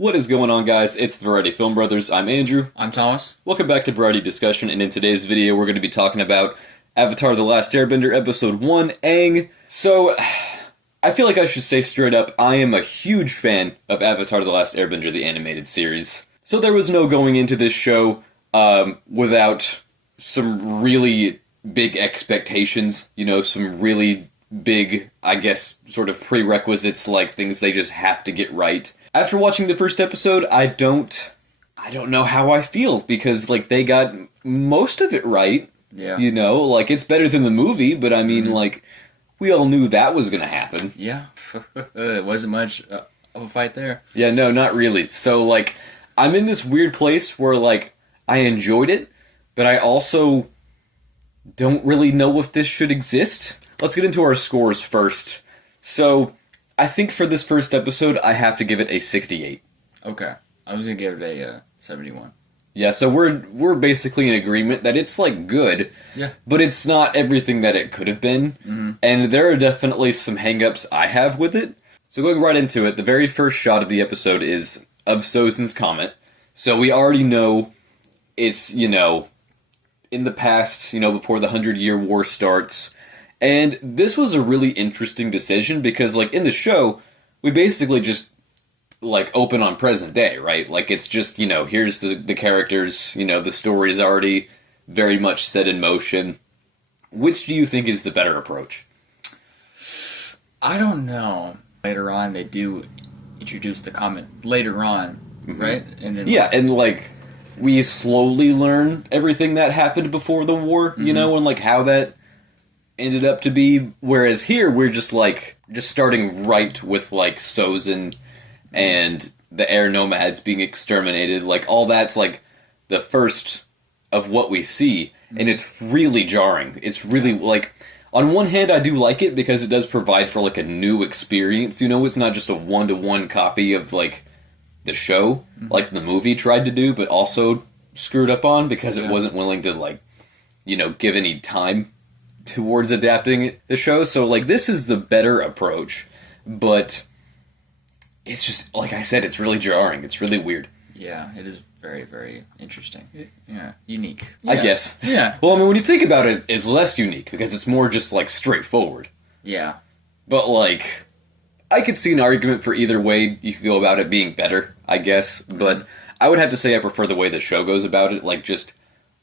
What is going on, guys? It's the Variety Film Brothers. I'm Andrew. I'm Thomas. Welcome back to Variety Discussion, and in today's video we're going to be talking about Avatar The Last Airbender Episode 1, Aang. So, I feel like I should say straight up, I am a huge fan of Avatar The Last Airbender, the animated series. So there was no going into this show without some really big expectations, you know, some really big, I guess, sort of prerequisites, like things they just have to get right. After watching the first episode, I don't know how I feel, because, like, they got most of it right. Yeah. You know, like, it's better than the movie, but I mean, like, we all knew that was gonna happen. Yeah. It wasn't much of a fight there. Yeah, no, not really. So, like, I'm in this weird place where, like, I enjoyed it, but I also don't really know if this should exist. Let's get into our scores first. So, I think for this first episode, I have to give it a 68. Okay. I was going to give it a 71. Yeah, so we're basically in agreement that it's, like, good, Yeah. but it's not everything that it could have been, and there are definitely some hang-ups I have with it. So going right into it, the very first shot of the episode is of Sozin's comet, so we already know it's, you know, in the past, you know, before the 100-Year War starts. And this was a really interesting decision because, like, in the show, we basically just, like, open on present day, right? Like, it's just, you know, here's the characters, you know, the story is already very much set in motion. Which do you think is the better approach? I don't know. Later on, they do introduce the comment later on, right? And then Yeah, and, like, we slowly learn everything that happened before the war, you know, and, like, how that ended up to be, whereas here we're just starting right with, like, Sozin and the air nomads being exterminated. Like, all that's, like, the first of what we see, and it's really jarring. It's really, like, on one hand I do like it because it does provide for, like, a new experience, you know, it's not just a one-to-one copy of, like, the show, like the movie tried to do, but also screwed up on because it wasn't willing to, like, you know, give any time towards adapting the show. So, like, this is the better approach, but it's just, like I said, it's really jarring. It's really weird. Yeah, it is very, very interesting. Yeah, unique. I guess. Yeah. Well, I mean, when you think about it, it's less unique because it's more just, like, straightforward. Yeah. But, like, I could see an argument for either way you could go about it being better, I guess. But I would have to say I prefer the way the show goes about it, like, just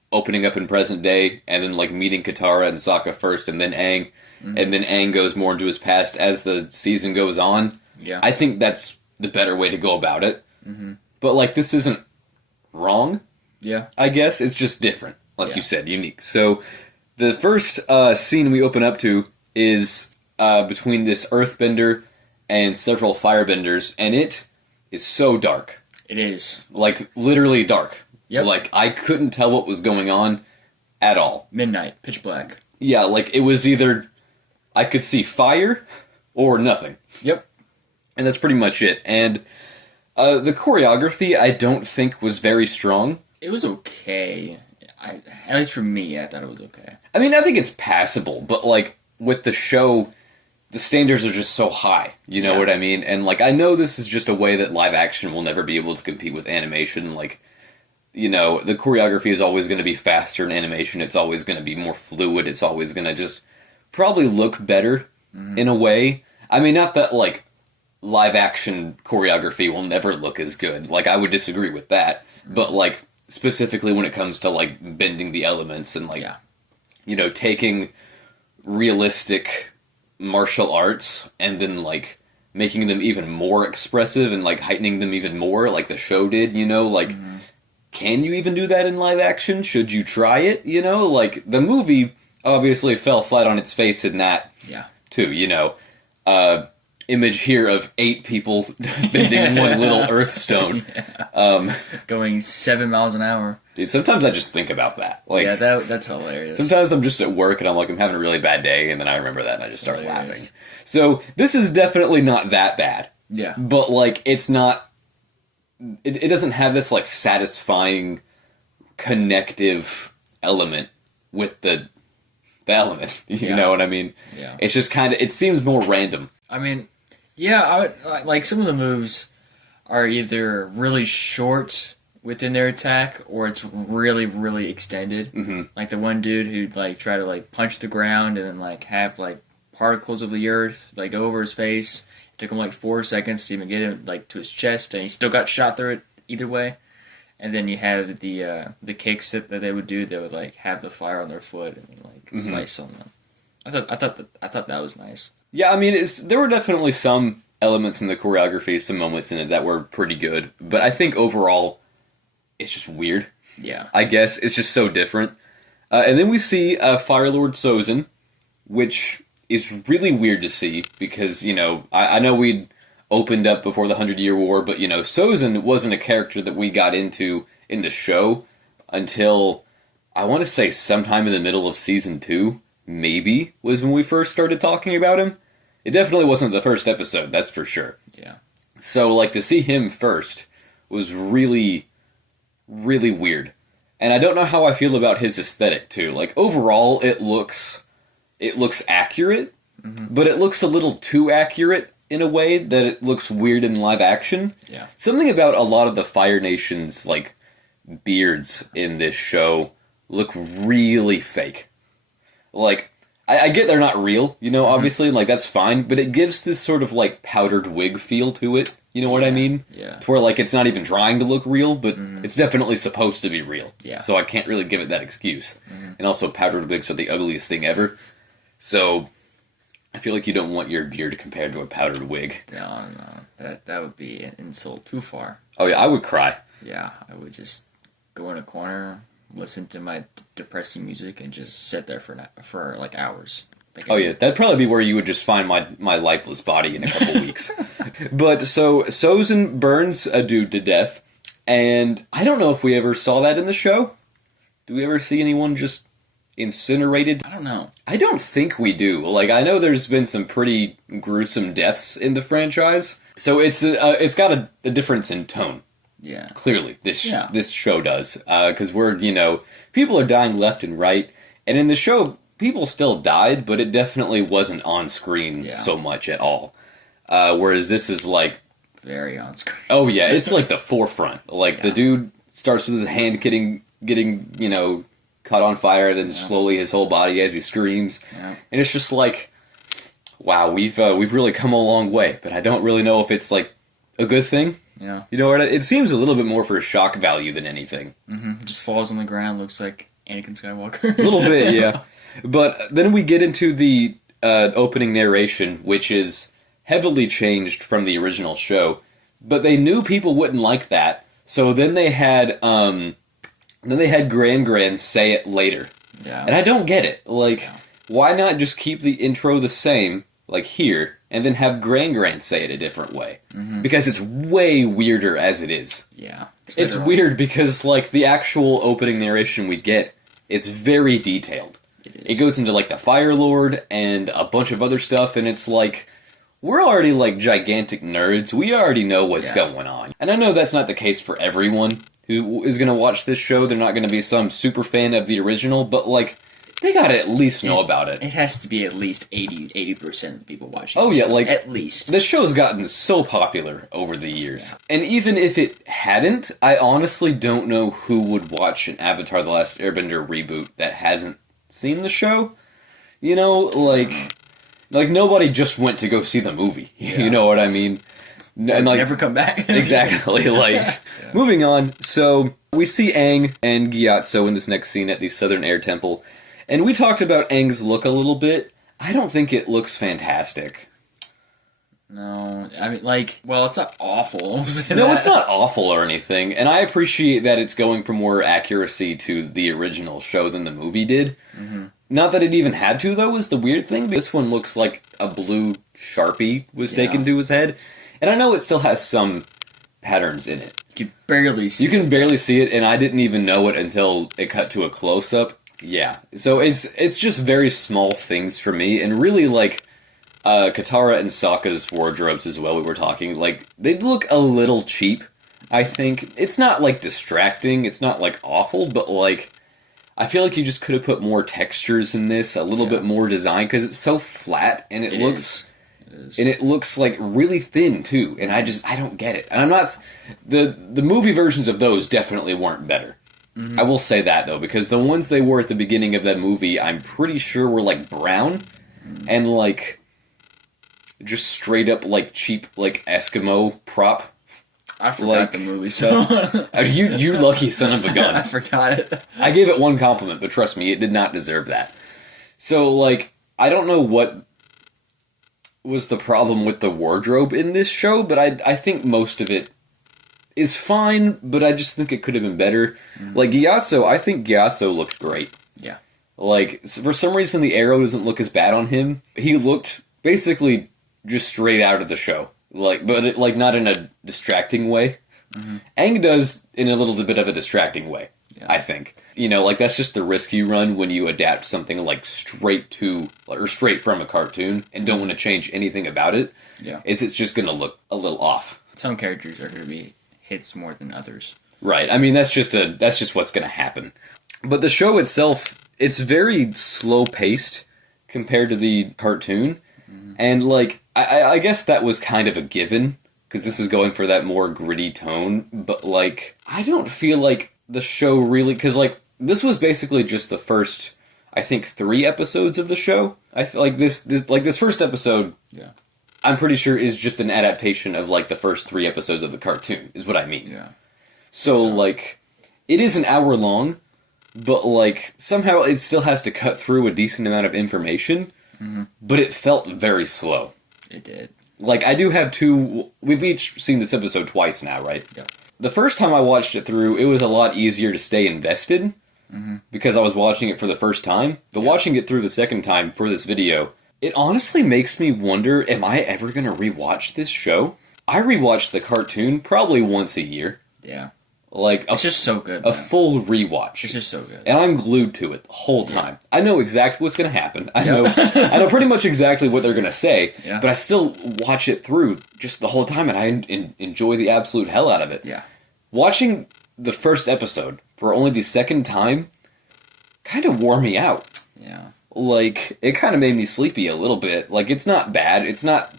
opening up in present day, and then, like, meeting Katara and Sokka first, and then Aang, and then Aang goes more into his past as the season goes on. Yeah. I think that's the better way to go about it. But, like, this isn't wrong, Yeah. I guess. It's just different, like Yeah. you said, unique. So, the first scene we open up to is between this earthbender and several firebenders, and it is so dark. It is. Like, literally dark. Yep. Like, I couldn't tell what was going on at all. Midnight. Pitch black. Yeah, like, it was either I could see fire or nothing. Yep. And that's pretty much it. And the choreography, I don't think, was very strong. It was okay. At least for me, I thought it was okay. I mean, I think it's passable, but, like, with the show, the standards are just so high. You know what I mean? And, like, I know this is just a way that live action will never be able to compete with animation. Like, you know, the choreography is always going to be faster in animation. It's always going to be more fluid. It's always going to just probably look better in a way. I mean, not that, like, live action choreography will never look as good. Like, I would disagree with that. But, like, specifically when it comes to, like, bending the elements and, like, you know, taking realistic martial arts and then, like, making them even more expressive and, like, heightening them even more, like the show did, you know, like, can you even do that in live action? Should you try it, you know? Like, the movie obviously fell flat on its face in that, too, you know. Image here of 8 people bending one little earth stone. Going 7 miles an hour. Dude, sometimes I just think about that. Like, Yeah, that's hilarious. sometimes I'm just at work and I'm like, I'm having a really bad day, and then I remember that and I just start laughing. So, this is definitely not that bad. Yeah. But, like, it's not... It doesn't have this, like, satisfying, connective element with the element. You know what I mean? Yeah. It's just kind of... It seems more random. I mean, yeah, like some of the moves, are either really short within their attack, or it's really, really extended. Mm-hmm. Like the one dude who'd like try to like punch the ground and then like have like particles of the earth like go over his face. It took him like 4 seconds to even get him like to his chest, and he still got shot through it either way. And then you have the kicks that they would do. They would like have the fire on their foot and like slice on them. I thought that was nice. Yeah, I mean, there were definitely some elements in the choreography, some moments in it that were pretty good, but I think overall, it's just weird. Yeah. I guess it's just so different. And then we see Fire Lord Sozin, which is really weird to see because, you know, I know we'd opened up before the 100-Year War, but, you know, Sozin wasn't a character that we got into in the show until, I want to say, sometime in the middle of Season 2, maybe, was when we first started talking about him. It definitely wasn't the first episode, that's for sure. Yeah. So, like, to see him first was really, really weird. And I don't know how I feel about his aesthetic, too. Like, overall, it looks accurate, but it looks a little too accurate in a way that it looks weird in live action. Yeah. Something about a lot of the Fire Nation's, like, beards in this show look really fake. Like, I get they're not real, you know, obviously, like, that's fine, but it gives this sort of, like, powdered wig feel to it, you know what I mean? Yeah. To where, like, it's not even trying to look real, but it's definitely supposed to be real. Yeah. So I can't really give it that excuse. And also, powdered wigs are the ugliest thing ever. So, I feel like you don't want your beard compared to a powdered wig. No. That would be an insult too far. Oh yeah, I would cry. Yeah, I would just go in a corner, listen to my depressing music, and just sit there for like hours. Oh yeah, that'd probably be where you would just find my lifeless body in a couple weeks. But so Sozin burns a dude to death, and I don't know if we ever saw that in the show. Do we ever see anyone just incinerated? I don't know. I don't think we do. Like, I know there's been some pretty gruesome deaths in the franchise, so it's got a difference in tone. Yeah. Clearly, this show does, because people are dying left and right, and in the show, people still died, but it definitely wasn't on screen so much at all. Whereas this is like very on screen. Oh yeah, it's like the forefront. Like the dude starts with his hand getting caught on fire, then slowly his whole body as he screams, and it's just like, wow, we've really come a long way. But I don't really know if it's like a good thing. Yeah, you know what? It seems a little bit more for shock value than anything. Mm-hmm. Just falls on the ground, looks like Anakin Skywalker. A little bit, yeah. But then we get into the opening narration, which is heavily changed from the original show. But they knew people wouldn't like that, so then they had Gran say it later. Yeah. And I don't get it. Like, why not just keep the intro the same, like here, and then have Gran say it a different way? Mm-hmm. Because it's way weirder as it is. Yeah. It's weird because, like, the actual opening narration we get, it's very detailed. It goes into, like, the Fire Lord and a bunch of other stuff, and it's like, we're already, like, gigantic nerds. We already know what's going on. And I know that's not the case for everyone who is going to watch this show. They're not going to be some super fan of the original, but, like, they gotta at least know about it. It has to be at least 80% of people watching. Oh yeah, like, at least. The show's gotten so popular over the years. Yeah. And even if it hadn't, I honestly don't know who would watch an Avatar The Last Airbender reboot that hasn't seen the show. You know, like nobody just went to go see the movie. Yeah. You know what I mean? And like, never come back. Exactly. Moving on. So we see Aang and Gyatso in this next scene at the Southern Air Temple. And we talked about Aang's look a little bit. I don't think it looks fantastic. No, I mean, it's not awful. No, it's not awful or anything. And I appreciate that it's going for more accuracy to the original show than the movie did. Mm-hmm. Not that it even had to, though, is the weird thing. This one looks like a blue Sharpie was taken to his head. And I know it still has some patterns in it. You can barely see it, and I didn't even know it until it cut to a close-up. Yeah, so it's just very small things for me, and really, Katara and Sokka's wardrobes as well, we were talking, they look a little cheap, I think. It's not, distracting, it's not, awful, but, I feel like you just could have put more textures in this, a little bit more design, because it's so flat, and it looks And it looks like really thin too, and I don't get it. And I'm not the movie versions of those definitely weren't better. I will say that though, because the ones they were at the beginning of that movie, I'm pretty sure were like brown and like just straight up like cheap like Eskimo prop. I forgot the movie, so you lucky son of a gun. I forgot it. I gave it one compliment, but trust me, it did not deserve that. So like I don't know what was the problem with the wardrobe in this show, but I think most of it is fine, but I just think it could have been better. Like Gyatso, I think Gyatso looked great. Yeah. Like, for some reason the arrow doesn't look as bad on him. He looked basically just straight out of the show. Like, but like not in a distracting way. Aang does in a little bit of a distracting way, I think. You know, like that's just the risk you run when you adapt something like straight from a cartoon and don't want to change anything about it. Yeah. Is it's just going to look a little off. Some characters are going to be hits more than others. Right. I mean, that's just what's going to happen. But the show itself, it's very slow paced compared to the cartoon. And like, I guess that was kind of a given because this is going for that more gritty tone. But like, I don't feel like the show really, because like, this was basically just the first, I think, 3 episodes of the show. I feel like this first episode, I'm pretty sure is just an adaptation of like the first 3 episodes of the cartoon, is what I mean. Yeah. So like, it is an hour long, but like somehow it still has to cut through a decent amount of information. But it felt very slow. It did. Like I do have 2. We've each seen this episode twice now, right? Yeah. The first time I watched it through, it was a lot easier to stay invested because I was watching it for the first time. But watching it through the second time for this video, it honestly makes me wonder, am I ever going to rewatch this show? I rewatch the cartoon probably once a year. Yeah. Like it's just so good. A full rewatch. It's just so good. And I'm glued to it the whole time. I know exactly what's going to happen. I know pretty much exactly what they're going to say, but I still watch it through just the whole time, and I enjoy the absolute hell out of it. Yeah. Watching the first episode for only the second time kind of wore me out. Yeah. Like, it kind of made me sleepy a little bit. Like, it's not bad. It's not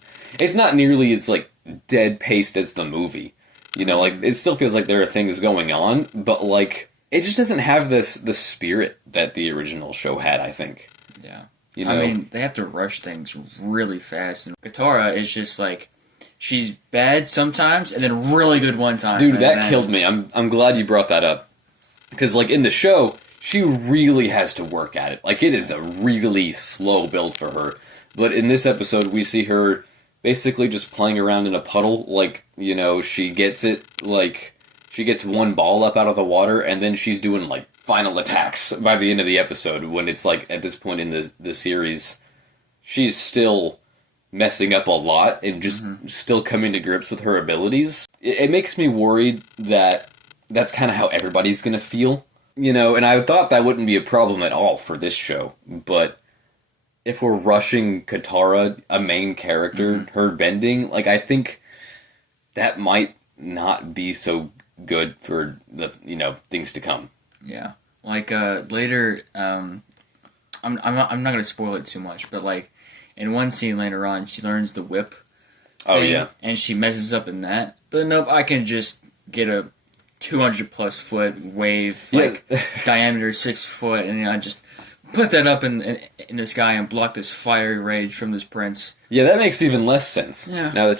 nearly as, like, dead-paced as the movie. You know, like, it still feels like there are things going on, but, like, it just doesn't have the spirit that the original show had, I think. Yeah. You know? I mean, they have to rush things really fast, and Katara is just, like, she's bad sometimes, and then really good one time. Dude, that killed me. I'm glad you brought that up. Because, like, in the show, she really has to work at it. Like, it is a really slow build for her. But in this episode, we see her basically just playing around in a puddle. Like, you know, she gets it, like, she gets one ball up out of the water, and then she's doing, like, final attacks by the end of the episode, when it's, like, at this point in the series, she's still messing up a lot and just still coming to grips with her abilities. It makes me worried that that's kind of how everybody's going to feel. You know, and I thought that wouldn't be a problem at all for this show, but if we're rushing Katara, a main character, her bending, like, I think that might not be so good for the, you know, things to come. Yeah. Like, later, I'm not going to spoil it too much, but, like, in one scene later on, she learns the whip thing, oh, yeah. And she messes up in that. But nope, I can just get a 200-plus foot wave, like, diameter 6 foot, and, you know, I just put that up in the sky and block this fiery rage from this prince. Yeah, that makes even less sense. Yeah. Now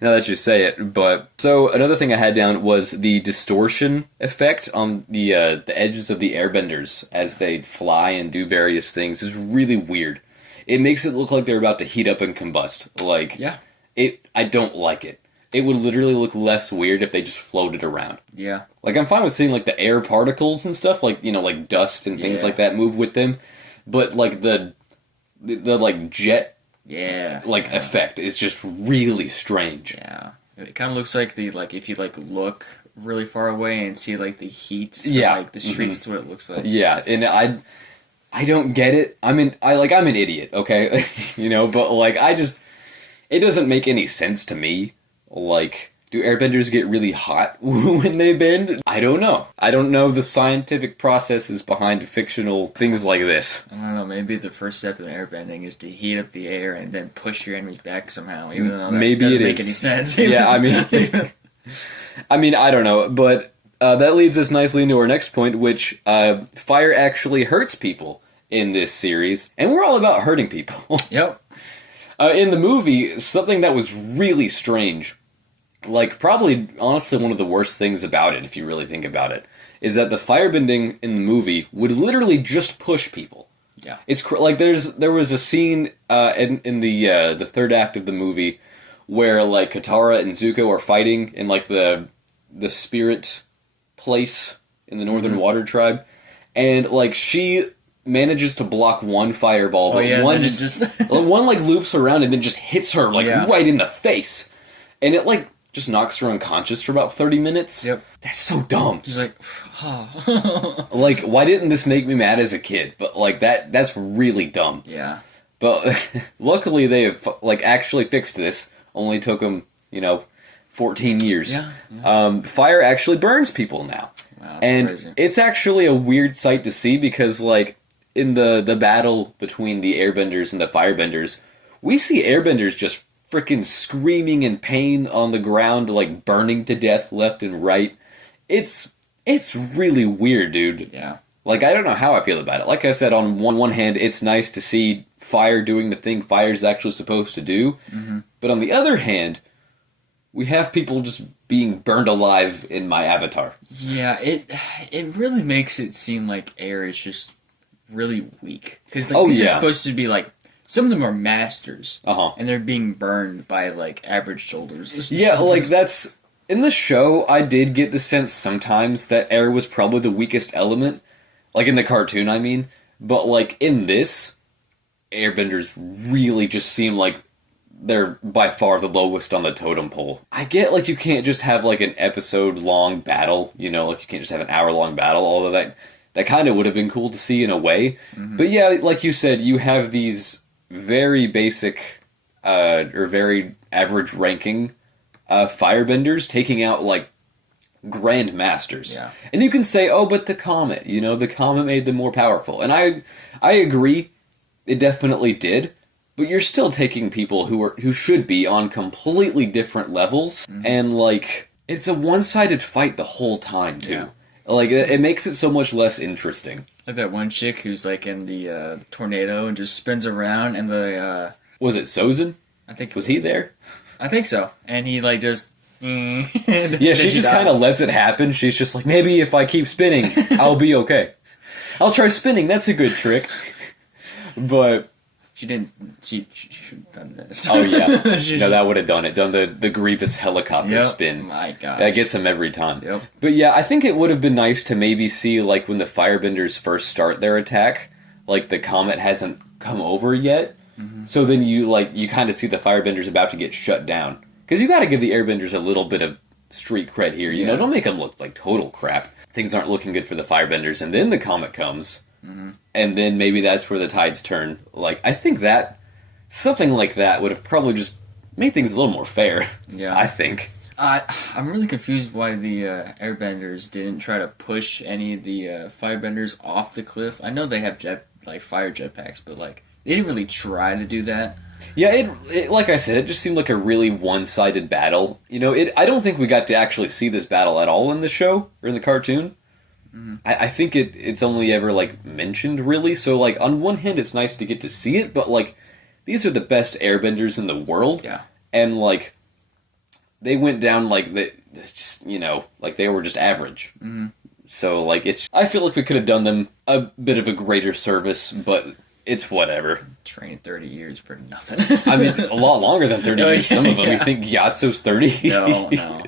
that you say it. But so another thing I had down was the distortion effect on the edges of the airbenders as they fly and do various things is really weird. It makes it look like they're about to heat up and combust. Like, I don't like it. It would literally look less weird if they just floated around. Yeah. Like, I'm fine with seeing, like, the air particles and stuff, like, you know, like dust and things like that move with them. But, like, the like, jet, effect is just really strange. Yeah. It kind of looks like if you, like, look really far away and see, like, the heat from, like, the streets, that's what it looks like. Yeah, and I don't get it. I'm an idiot, okay? You know, but, like, it doesn't make any sense to me. Like, Do airbenders get really hot when they bend? I don't know. I don't know the scientific processes behind fictional things like this. I don't know, maybe the first step in airbending is to heat up the air and then push your enemies back somehow, even though that Maybe doesn't it make is. any sense. Yeah, I mean... I mean, I don't know, but that leads us nicely into our next point, which fire actually hurts people in this series, and we're all about hurting people. Yep. In the movie, something that was really strange, like probably honestly one of the worst things about it, if you really think about it, is that the firebending in the movie would literally just push people. Yeah. It's like there was a scene in the third act of the movie where like Katara and Zuko are fighting in like the spirit place in the Northern Water Tribe, and like she manages to block one fireball, but one just one like loops around and then just hits her like right in the face, and it like just knocks her unconscious for about 30 minutes. Yep. That's so dumb. She's like, oh. Like, why didn't this make me mad as a kid? But like that's really dumb. Yeah. But luckily they have like actually fixed this. Only took them, 14 years. Yeah. Fire actually burns people now. Wow, that's and crazy. It's actually a weird sight to see because, like, in the battle between the airbenders and the firebenders, we see airbenders just freaking screaming in pain on the ground, like burning to death left and right. It's really weird, dude. Yeah. Like, I don't know how I feel about it. Like I said, on one hand, it's nice to see fire doing the thing fire's actually supposed to do. Mm-hmm. But on the other hand, we have people just being burned alive in my avatar. Yeah, it really makes it seem like air is just really weak. Because like, these are supposed to be like, some of them are masters. And they're being burned by like average soldiers. Yeah, like that's... In the show, I did get the sense sometimes that air was probably the weakest element. Like in the cartoon, I mean. But like in this, airbenders really just seem like they're by far the lowest on the totem pole. I get like you can't just have like an episode long battle, like you can't just have an hour long battle, although that kind of would have been cool to see in a way. Mm-hmm. But yeah, like you said, you have these very basic or very average ranking firebenders taking out like grand masters. Yeah. And you can say, oh, but the comet, the comet made them more powerful. And I agree, it definitely did. But you're still taking people who should be on completely different levels, and like it's a one-sided fight the whole time too. Yeah. Like it makes it so much less interesting. Like that one chick who's like in the tornado and just spins around, and the was it Sozin? I think was he there? I think so, and he like just yeah, she just kind of lets it happen. She's just like, maybe if I keep spinning, I'll be okay. I'll try spinning. That's a good trick, but. She didn't. She should have done this. Oh yeah, no, that would have done it. Done the Grievous helicopter spin. My God, that gets him every time. Yep. But yeah, I think it would have been nice to maybe see like when the firebenders first start their attack, like the comet hasn't come over yet. Mm-hmm. So then you kind of see the firebenders about to get shut down, because you got to give the airbenders a little bit of street cred here. You know, don't make them look like total crap. Things aren't looking good for the firebenders, and then the comet comes. Mm-hmm. And then maybe that's where the tides turn. Like, I think that something like that would have probably just made things a little more fair. Yeah, I think. I'm really confused why the airbenders didn't try to push any of the firebenders off the cliff. I know they have fire jetpacks, but like they didn't really try to do that. Yeah, it like I said, it just seemed like a really one-sided battle. I don't think we got to actually see this battle at all in the show or in the cartoon. I think it's only ever, like, mentioned, really. So, like, on one hand, it's nice to get to see it, but, like, these are the best airbenders in the world. Yeah. And, like, they went down, like, like, they were just average. Mm-hmm. So, like, I feel like we could have done them a bit of a greater service, but it's whatever. Trained 30 years for nothing. I mean, a lot longer than 30 years, some of them. You think Gyatso's 30? No.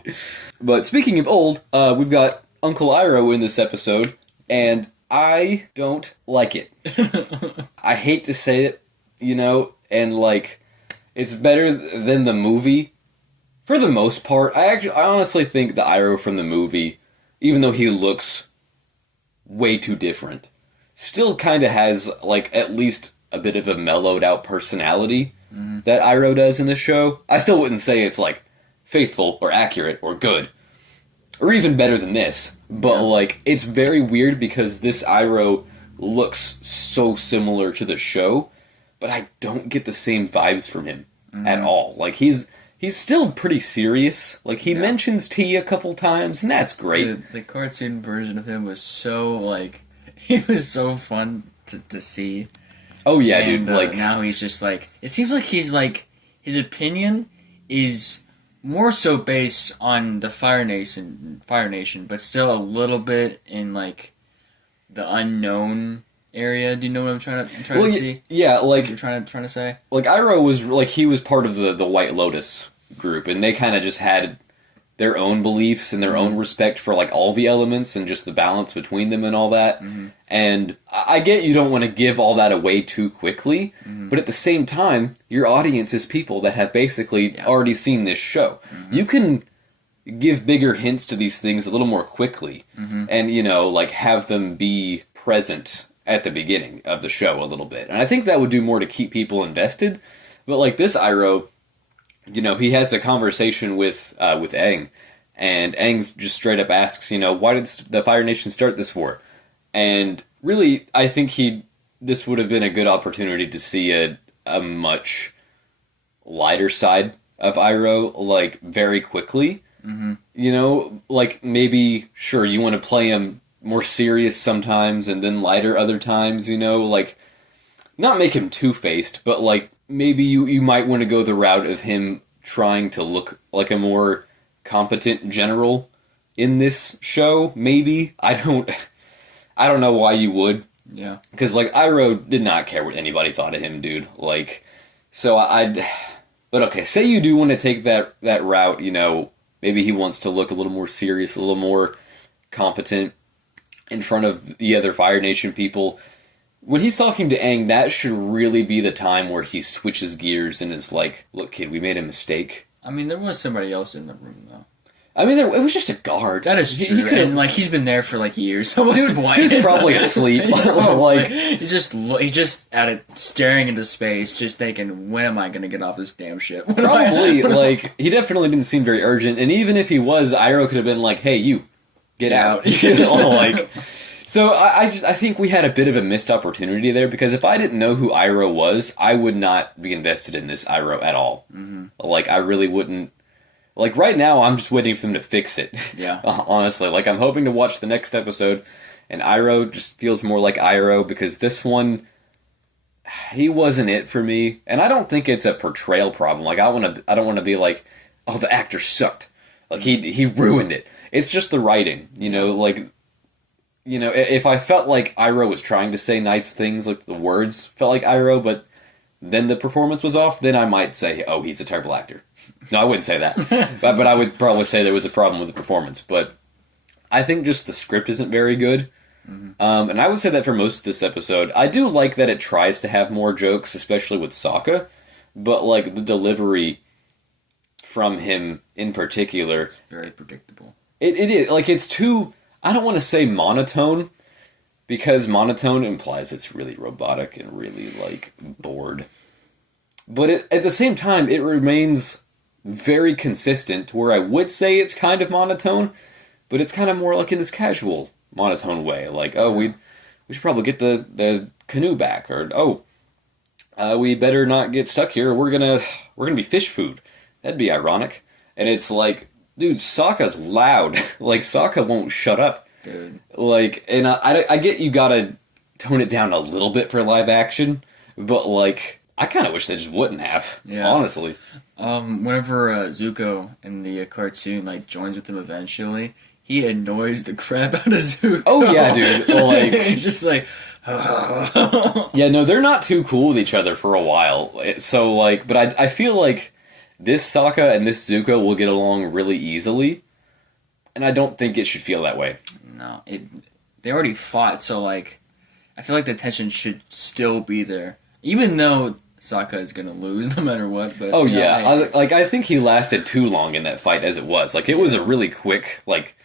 But speaking of old, we've got Uncle Iroh in this episode, and I don't like it. I hate to say it, and like, it's better than the movie. For the most part, I honestly think the Iroh from the movie, even though he looks way too different, still kind of has, like, at least a bit of a mellowed out personality that Iroh does in the show. I still wouldn't say it's, like, faithful or accurate or good. Or even better than this. But, like, it's very weird because this Iroh looks so similar to the show, but I don't get the same vibes from him at all. Like, he's still pretty serious. Like, he mentions tea a couple times, and that's great. The cartoon version of him was so, like, he was so fun to see. Oh, yeah, and, dude. Like, now he's just, like, it seems like he's, like, his opinion is more so based on the Fire Nation, but still a little bit in, like, the unknown area. Do you know what I'm trying to see? Yeah, like, What you're trying to say? Like, Iroh was, like, he was part of the White Lotus group, and they kind of just had their own beliefs and their own respect for, like, all the elements and just the balance between them and all that. And I get you don't want to give all that away too quickly, but at the same time, your audience is people that have basically already seen this show. You can give bigger hints to these things a little more quickly, and, you know, like, have them be present at the beginning of the show a little bit. And I think that would do more to keep people invested. But, like, this Iroh, you know, he has a conversation with Aang, and Aang just straight up asks, you know, why did the Fire Nation start this war? And really, I think this would have been a good opportunity to see a much lighter side of Iroh, like, very quickly. You know, like, maybe, sure, you want to play him more serious sometimes and then lighter other times, you know, like, not make him two-faced, but, like, maybe you might want to go the route of him trying to look like a more competent general in this show, maybe. I don't know why you would. Yeah. Because, like, Iroh did not care what anybody thought of him, dude. Like, so but okay, say you do want to take that route, you know, maybe he wants to look a little more serious, a little more competent in front of the other Fire Nation people. When he's talking to Aang, that should really be the time where he switches gears and is like, look, kid, we made a mistake. I mean, there was somebody else in the room, though. I mean, it was just a guard. That is true. And, like, he's been there for, like, years. So what's the point? Dude's probably asleep. Like, he's just at it, staring into space, just thinking, when am I going to get off this damn ship? Probably, like, he definitely didn't seem very urgent. And even if he was, Iroh could have been like, hey, you, get out. You know, like... So I think we had a bit of a missed opportunity there, because if I didn't know who Iroh was, I would not be invested in this Iroh at all. Like, I really wouldn't. Like, right now, I'm just waiting for them to fix it. Yeah. Honestly. Like, I'm hoping to watch the next episode, and Iroh just feels more like Iroh, because this one, he wasn't it for me. And I don't think it's a portrayal problem. Like, I don't want to be like, oh, the actor sucked. Like, he ruined it. It's just the writing, you know, like... You know, if I felt like Iroh was trying to say nice things, like the words felt like Iroh, but then the performance was off, then I might say, oh, he's a terrible actor. No, I wouldn't say that. but I would probably say there was a problem with the performance. But I think just the script isn't very good. And I would say that for most of this episode. I do like that it tries to have more jokes, especially with Sokka. But, like, the delivery from him in particular... It's very predictable. It is. Like, it's too... I don't want to say monotone, because monotone implies it's really robotic and really, like, bored. But at the same time, it remains very consistent, to where I would say it's kind of monotone, but it's kind of more like in this casual monotone way. Like, oh, we should probably get the canoe back, or, we better not get stuck here, we're gonna be fish food. That'd be ironic. And it's like... Dude, Sokka's loud. Like, Sokka won't shut up. Dude. Like, and I get you gotta tone it down a little bit for live action, but, like, I kind of wish they just wouldn't have, honestly. Whenever Zuko in the cartoon, like, joins with them eventually, he annoys the crap out of Zuko. Oh, yeah, dude. Like... He's just like... Yeah, no, they're not too cool with each other for a while. So, like, but I feel like... This Sokka and this Zuko will get along really easily, and I don't think it should feel that way. No, they already fought, so, like, I feel like the tension should still be there, even though Sokka is gonna lose no matter what. But I think he lasted too long in that fight as it was. Like, it was a really quick, like,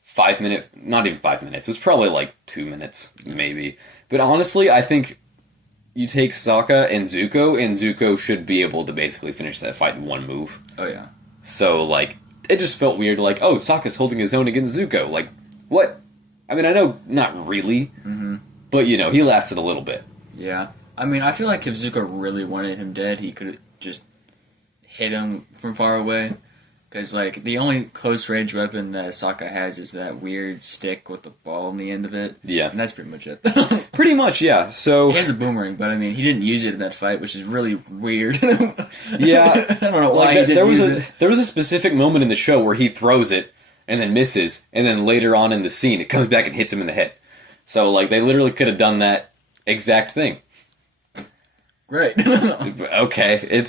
5 minute, not even 5 minutes. It was probably like 2 minutes, maybe. But honestly, I think. You take Sokka and Zuko should be able to basically finish that fight in one move. Oh, yeah. So, like, it just felt weird, like, oh, Sokka's holding his own against Zuko. Like, what? I mean, I know not really, but, you know, he lasted a little bit. Yeah. I mean, I feel like if Zuko really wanted him dead, he could have just hit him from far away. Because, like, the only close-range weapon that Sokka has is that weird stick with the ball on the end of it. Yeah. And that's pretty much it. Pretty much, yeah. So He has the boomerang, but, I mean, he didn't use it in that fight, which is really weird. yeah, I don't know why like he didn't use it. there was a specific moment in the show where he throws it and then misses, and then later on in the scene, it comes back and hits him in the head. So, like, they literally could have done that exact thing. Great. Okay,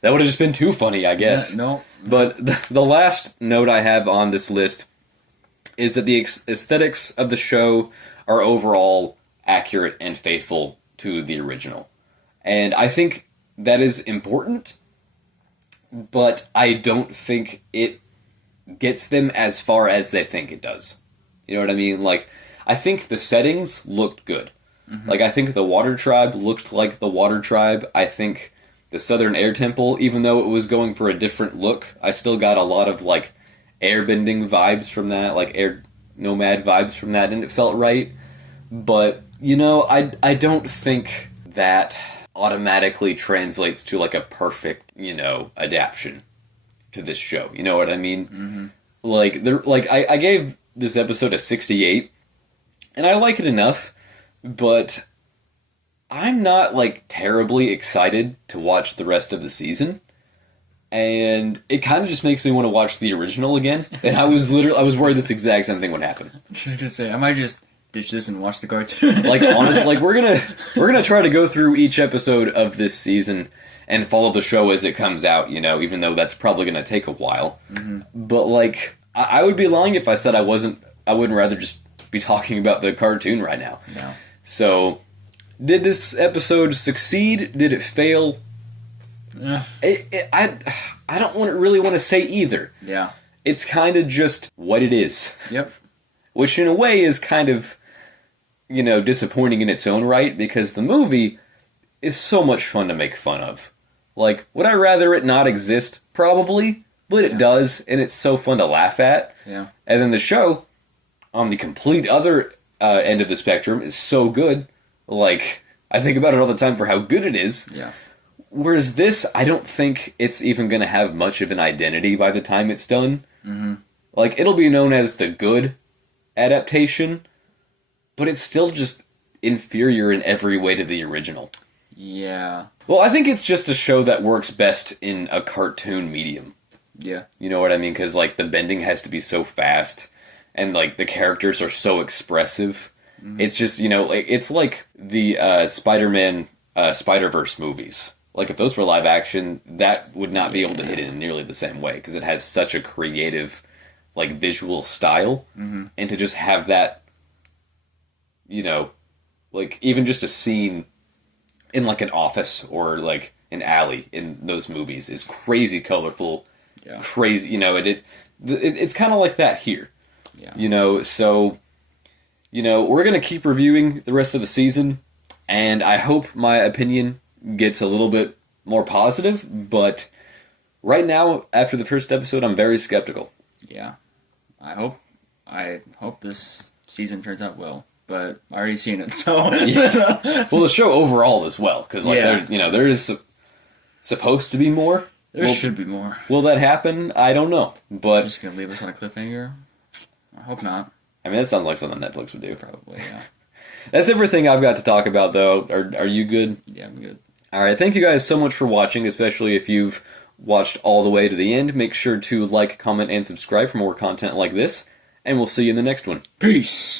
that would have just been too funny, I guess. Yeah, no. But the last note I have on this list is that the aesthetics of the show are overall accurate and faithful to the original. And I think that is important, but I don't think it gets them as far as they think it does. You know what I mean? Like, I think the settings looked good. Like, I think the Water Tribe looked like the Water Tribe. I think the Southern Air Temple, even though it was going for a different look, I still got a lot of, like, airbending vibes from that, like air nomad vibes from that, and it felt right. But, you know, I don't think that automatically translates to, like, a perfect, you know, adaptation to this show. You know what I mean? Like, I gave this episode a 68, and I like it enough, but I'm not, like, terribly excited to watch the rest of the season. And it kind of just makes me want to watch the original again. And I was worried this exact same thing would happen. Just gonna say, I might just ditch this and watch the cartoon. Like, honestly, like, we're gonna try to go through each episode of this season and follow the show as it comes out, you know, even though that's probably gonna take a while. But, like, I would be lying if I said I wouldn't rather just be talking about the cartoon right now. No. So, did this episode succeed? Did it fail? Yeah. I don't really want to say either. Yeah. It's kind of just what it is. Yep. Which in a way is kind of, you know, disappointing in its own right, because the movie is so much fun to make fun of. Like, would I rather it not exist? Probably. But it does, and it's so fun to laugh at. Yeah. And then the show, on the complete other end of the spectrum, is so good. Like, I think about it all the time for how good it is. Yeah. Whereas this, I don't think it's even going to have much of an identity by the time it's done. Like, it'll be known as the good adaptation, but it's still just inferior in every way to the original. Yeah. Well, I think it's just a show that works best in a cartoon medium. Yeah. You know what I mean? Because, like, the bending has to be so fast, and, like, the characters are so expressive. It's just, you know, like, it's like the Spider-Man Spider-Verse movies. Like, if those were live action, that would not be able to hit it in nearly the same way, because it has such a creative, like, visual style. And to just have that, you know, like, even just a scene in, like, an office or, like, an alley in those movies is crazy colorful, crazy, you know, it's kind of like that here. Yeah. You know, so, you know, we're going to keep reviewing the rest of the season, and I hope my opinion gets a little bit more positive, but right now, after the first episode, I'm very skeptical. Yeah. I hope this season turns out well, but I already seen it, so... Well, the show overall as well, because, like, there is supposed to be more. There should be more. Will that happen? I don't know, but... Just gonna leave us on a cliffhanger? I hope not. I mean, that sounds like something Netflix would do. Probably, yeah. That's everything I've got to talk about, though. Are you good? Yeah, I'm good. Alright, thank you guys so much for watching, especially if you've watched all the way to the end. Make sure to like, comment, and subscribe for more content like this, and we'll see you in the next one. Peace!